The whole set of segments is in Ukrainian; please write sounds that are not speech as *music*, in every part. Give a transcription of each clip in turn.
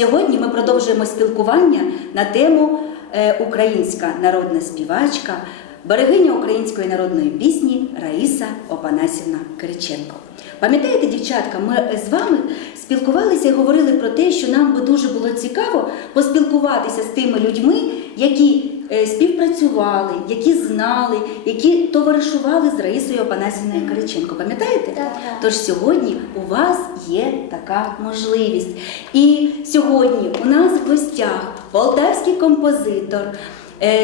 Сьогодні ми продовжуємо спілкування на тему е, Українська народна співачка, берегиня української народної пісні Раїса Опанасівна Кириченко. Пам'ятаєте, дівчатка, ми з вами спілкувалися і говорили про те, що нам би дуже було цікаво поспілкуватися з тими людьми, які е, співпрацювали, які знали, які товаришували з Раїсою Опанасівною Кириченко. Пам'ятаєте? Так. Тож сьогодні у вас є така можливість. І сьогодні у нас в гостях полтавський композитор, е,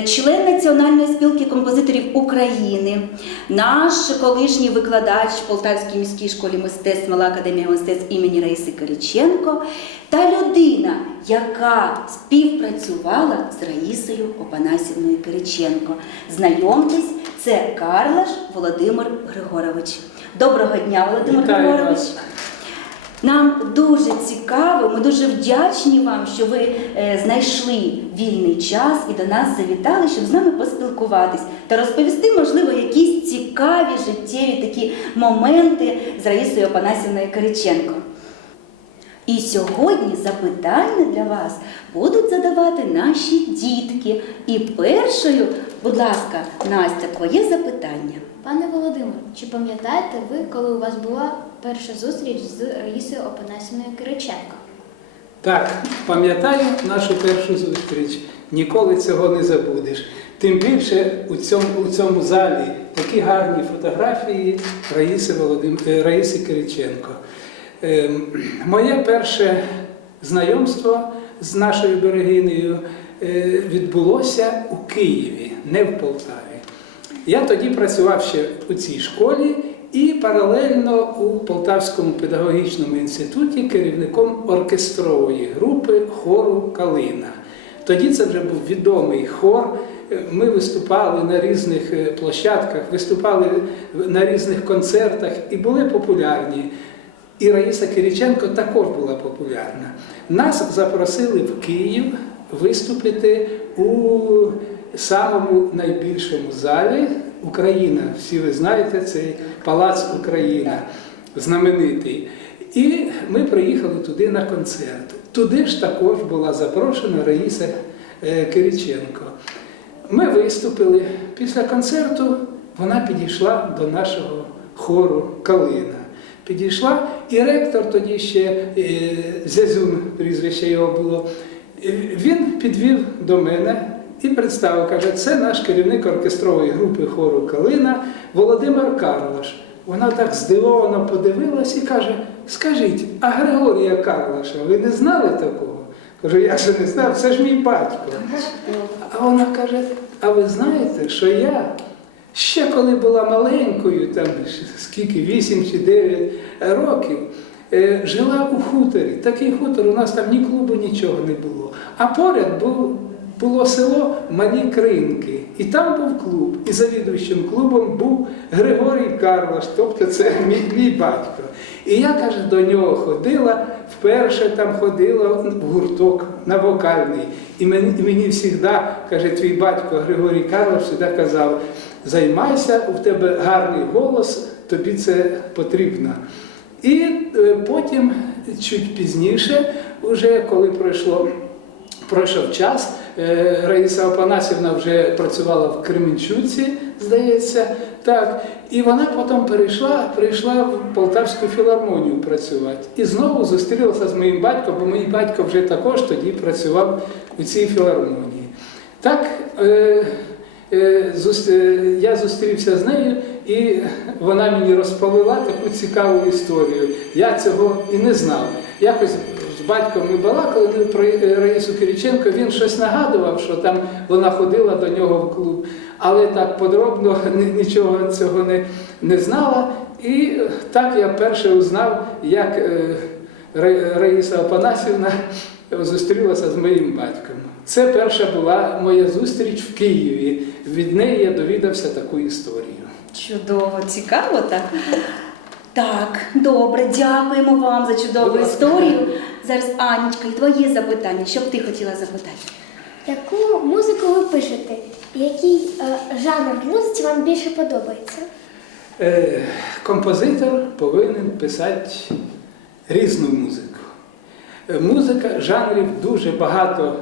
член Національної спілки композиторів України, наш колишній викладач в Полтавській міській школі мистецтв Мала академія мистецтв імені Раїси Кириченко та людина, яка співпрацювала з Раїсою Опанасівною Кириченко. Знайомтесь, це Карлаш Володимир Григорович. Доброго дня, Володимир Вітаю Григорович. вас. Нам дуже цікаво, ми дуже вдячні вам, що ви е, знайшли вільний час і до нас завітали, щоб з нами поспілкуватись та розповісти, можливо, якісь цікаві життєві такі моменти з Раїсою Опанасівною Кириченко. І сьогодні запитання для вас будуть задавати наші дітки. І першою, будь ласка, Настя, твоє запитання. Пане Володимир, чи пам'ятаєте ви, коли у вас була перша зустріч з Раїсою Опанасівною Кириченко? Так, пам'ятаю нашу першу зустріч. Ніколи цього не забудеш. Тим більше у цьому, у цьому залі такі гарні фотографії Раїси, Володим... е, Раїси Кириченко. Ем, Моє перше знайомство з нашою берегинею е, відбулося у Києві, не в Полтаві. Я тоді працював ще у цій школі і паралельно у Полтавському педагогічному інституті керівником оркестрової групи хору Калина. Тоді це вже був відомий хор. Ми виступали на різних е, площадках, виступали на різних концертах і були популярні. І Раїса Кириченко також була популярна. Нас запросили в Київ виступити у самому найбільшому залі Україна. Всі ви знаєте, цей палац Україна знаменитий. І ми приїхали туди на концерт. Туди ж також була запрошена Раїса е, Кириченко. Ми виступили. Після концерту вона підійшла до нашого хору Калина. Підійшла, і ректор тоді ще е, Зязюн, прізвище його було. е, Він підвів до мене і представив, каже, це наш керівник оркестрової групи хору Калина Володимир Карлаш. Вона так здивовано подивилась і каже: Скажіть, а Григорія Карлаша, ви не знали такого? Кажу, я ж не знав, це ж мій батько. А вона каже: а ви знаєте, що я ще коли була маленькою, там скільки, 8 чи 9 років, е, жила у хуторі. Такий хутор, у нас там ні клубу, нічого не було. А поряд був, було село Малі Кринки. І там був клуб. І завідуючим клубом був Григорій Карлаш, тобто це мій, мій батько. І я, каже, до нього ходила, вперше там ходила в гурток на вокальний. І мені, і мені завжди, каже, твій батько Григорій Карлаш завжди казав, займайся, у тебе гарний голос, тобі це потрібно. І е, потім, чуть пізніше, уже коли пройшло Пройшов час, Раїса Опанасівна вже працювала в Кременчуці, здається, так. І вона потім перейшла, прийшла в Полтавську філармонію працювати. І знову зустрілася з моїм батьком, бо мій батько вже також тоді працював у цій філармонії. Так, е, е, е, я зустрівся з нею, і вона мені розповіла таку цікаву історію. Я цього і не знав. Якось батьком ми балакали ну, про Раїсу Кириченко, він щось нагадував, що там вона ходила до нього в клуб, але так подробно *laughs* нічого цього не, не знала. І так я вперше узнав, як е, Раїса Опанасівна зустрілася з моїм батьком. Це перша була моя зустріч в Києві. Від неї я довідався таку історію. Чудово, цікаво так. Так, добре, дякуємо вам за чудову історію. Зараз Анічка, і твоє запитання, що б ти хотіла запитати? Яку музику ви пишете? Який е, жанр музики музиці вам більше подобається? Е, композитор повинен писати різну музику. Е, Музика, жанрів дуже багато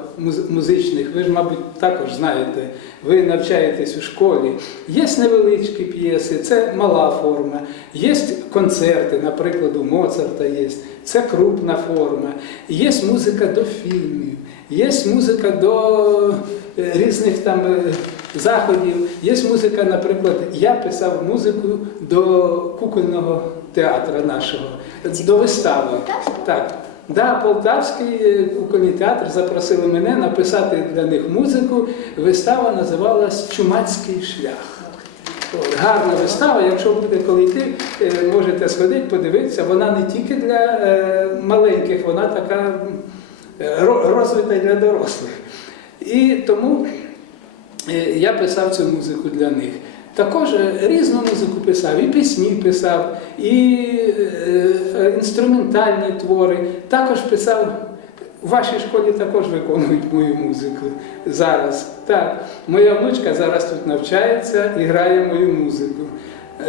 музичних. Ви ж, мабуть, також знаєте, ви навчаєтесь у школі. Є невеличкі п'єси, це мала форма. Є концерти, наприклад, у Моцарта є. Це крупна форма. Є музика до фільмів, є музика до е, різних там е, заходів. Є музика, наприклад, я писав музику до кукольного театру нашого, до вистави. Так. Да, Полтавський е, кукольний запросили мене написати для них музику. Вистава називалась Чумацький шлях. От, Гарна вистава, якщо буде коли йти, е, можете сходити, подивитися. Вона не тільки для е, маленьких, вона така розвита для дорослих. І тому я писав цю музику для них. Також різну музику писав, і пісні писав, і е, е, інструментальні твори. Також писав. У вашій школі також виконують мою музику зараз. Так, моя внучка зараз тут навчається і грає мою музику.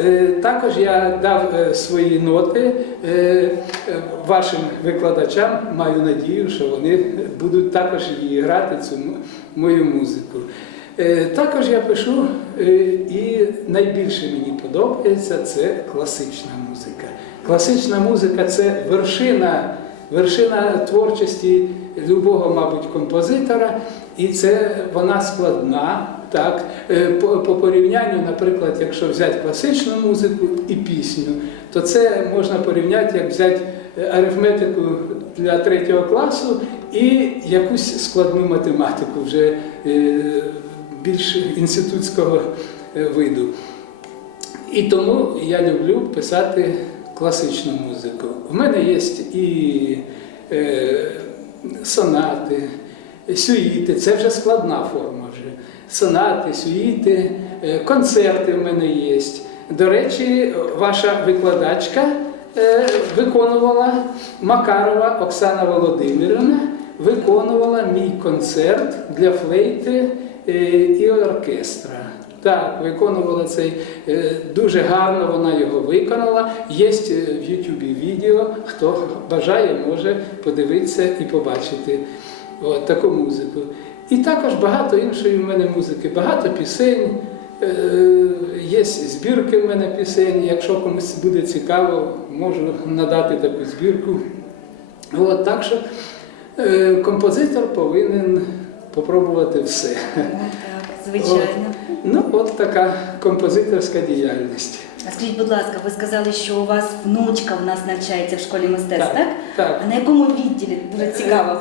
Е, Також я дав свої ноти вашим викладачам. Маю надію, що вони будуть також її грати, цю мою музику. Е, Також я пишу, е, і найбільше мені подобається це класична музика. Класична музика це вершина, вершина творчості любого, мабуть, композитора, і це вона складна. Так, Е, по, по порівнянню, наприклад, якщо взяти класичну музику і пісню, то це можна порівняти, як взяти арифметику для третього класу і якусь складну математику вже більш інститутського е, виду. І тому я люблю писати класичну музику. У мене є і е, сонати, сюїти, це вже складна форма вже. Сонати, сюїти, е, концерти в мене є. До речі, ваша викладачка е, виконувала Макарова Оксана Володимирівна, виконувала мій концерт для флейти і оркестра. Так, виконувала цей е, дуже гарно вона його виконала. Є е, в Ютубі відео, хто бажає, може подивитися і побачити от, таку музику. І також багато іншої в мене музики, багато пісень. Е, Є збірки в мене пісень. Якщо комусь буде цікаво, можу надати таку збірку. От, так що е, композитор повинен попробувати все. Ну, звичайно. Ну, от така композиторська діяльність. А скажіть, будь ласка, ви сказали, що у вас внучка в нас навчається в школі мистецтв, так? так. А на якому відділі? Дуже цікаво.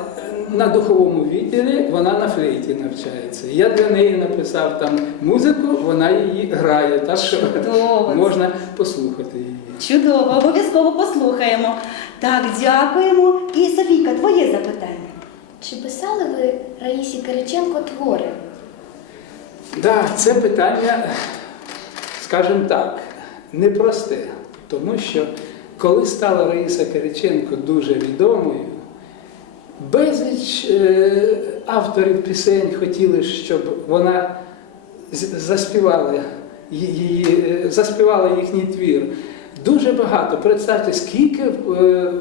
На духовому відділі вона на флейті навчається. Я для неї написав там музику, вона її грає, так що Чудово. можна послухати її. Чудово, обов'язково послухаємо. Так, дякуємо. І Софійка, твоє запитання. Чи писали ви Раїсі Кириченко твори? Да, це питання, скажімо так, непросте, тому що коли стала Раїса Кириченко дуже відомою, безліч е, авторів пісень хотіли, щоб вона заспівала її, е, заспівала їхній твір. Дуже багато. Представте, скільки е,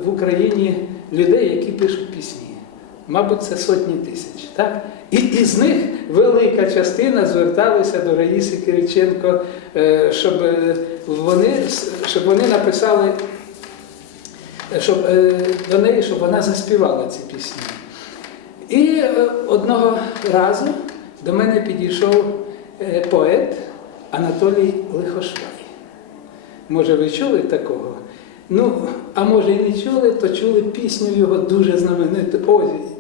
в Україні людей, які пишуть пісні. Мабуть, це сотні тисяч. Так? І із них велика частина зверталася до Раїси Кириченко, е, щоб е, вони, щоб вони написали, е, щоб, до неї, щоб вона заспівала ці пісні. І одного разу до мене підійшов поет Анатолій Лихошвай. Може, ви чули такого? Ну, а може і не чули, то чули пісню його дуже знамениту.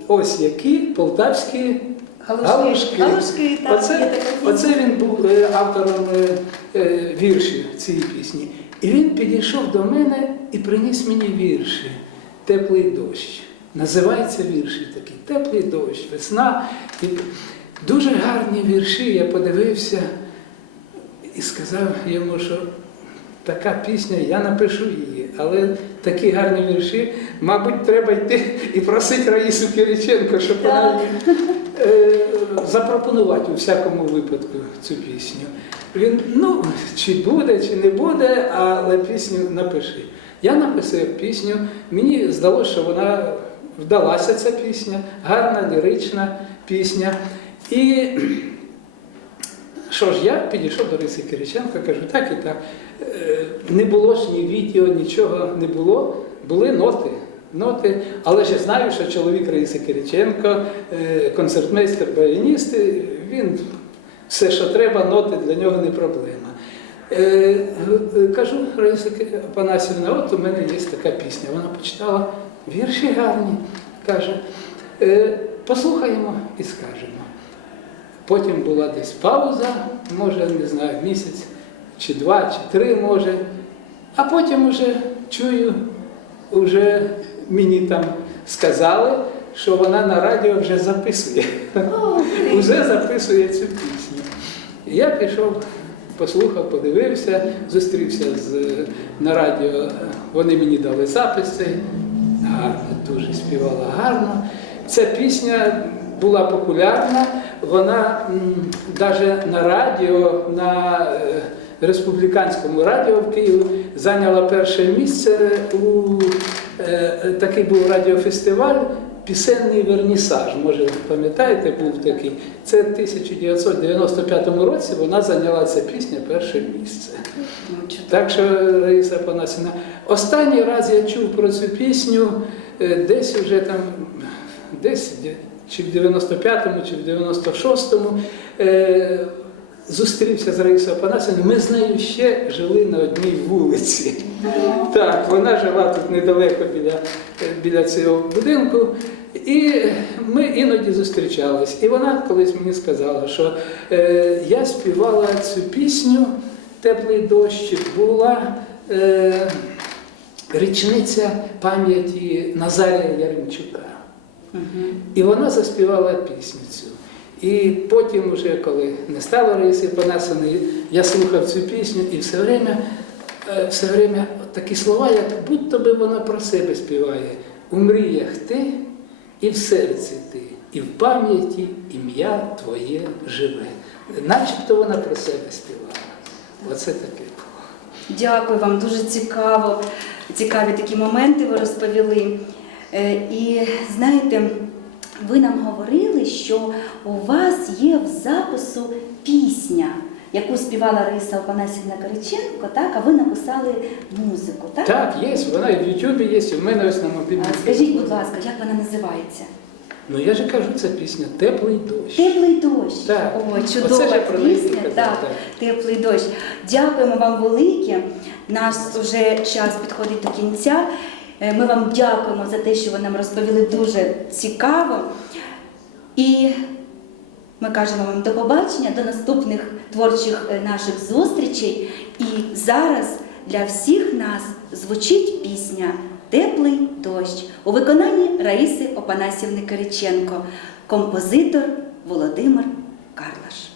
Ось, які полтавські Галушки. галушки. Так, Оце, оце він був е, автором е, е, віршів цієї пісні. І він підійшов до мене і приніс мені вірші Теплий дощ. Називається вірші такі Теплий дощ, весна. І дуже гарні вірші. Я подивився і сказав йому, що така пісня, я напишу її, але такі гарні вірші, мабуть, треба йти і просити Раїсу Кириченко, щоб вона е, запропонувати у всякому випадку цю пісню. Він, ну, чи буде, чи не буде, але пісню напиши. Я написав пісню, мені здалося, що вона вдалася ця пісня, гарна лірична пісня. І *clears throat* що ж, я підійшов до Риси Кириченко, кажу, так і так. Е, Не було ж ні відео, нічого не було. Були ноти. Ноти, але я знаю, що чоловік Раїси Кириченко, е, концертмейстер, баяніст, він все, що треба, ноти для нього не проблема. Е, Кажу, Раїса Панасівна, от у мене є така пісня. Вона почитала вірші гарні, каже, «Е, послухаємо і скажемо. Потім була десь пауза, може, не знаю, місяць чи два, чи три, може. А потім уже чую, вже мені там сказали, що вона на радіо вже записує. Вже записує цю пісню. Я пішов, послухав, подивився, зустрівся з, на радіо. Вони мені дали запис цей. Гарно, дуже співала гарно. Ця пісня була популярна, вона навіть на радіо, на е, республіканському радіо в Києві зайняла перше місце у е, е, такий був радіофестиваль. Пісенний вернісаж, може, пам'ятаєте, був такий. Це в 1995 році вона зайняла ця пісня перше місце. Так що, Раїса Панасівна, останній раз я чув про цю пісню е, десь вже там, десь чи в 95-му, чи в 96-му. Зустрівся з Раїсою Панасівною, ми з нею ще жили на одній вулиці. Так, вона жила тут недалеко біля, біля цього будинку. І ми іноді зустрічались. І вона колись мені сказала, що е, я співала цю пісню Теплий дощ була е, річниця пам'яті Назарія Яремчука. Мгм. І вона заспівала пісню цю. І потім, уже, коли не стало Раїси Панасовної, я слухав цю пісню і все время, е, все время такі слова, як будто би вона про себе співає. У мріях ти і в серці ти, і в пам'яті ім'я твоє живе. Начебто вона про себе співала. Оце таке. Дякую вам, дуже цікаво. Цікаві такі моменти ви розповіли. Е, І знаєте, ви нам говорили, що у вас є в запису пісня, яку співала Раїса Опанасівна Кириченко, так, а ви написали музику, так? Так, є, вона і в Ютубі є, і в мене ось на мобільному. А Скажіть, будь ласка, як вона називається? Ну я ж кажу, це пісня Теплий дощ. Теплий дощ. Так. Оце чудова ж я про неї пісня. казав, Так, так. теплий дощ. Дякуємо вам велике. Наш вже час підходить до кінця. Е, Ми вам дякуємо за те, що ви нам розповіли дуже цікаво. І ми кажемо вам до побачення, до наступних творчих е, наших зустрічей. І зараз для всіх нас звучить пісня Теплий дощ у виконанні Раїси Опанасівни Кириченко, композитор Володимир Карлаш.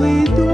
唯独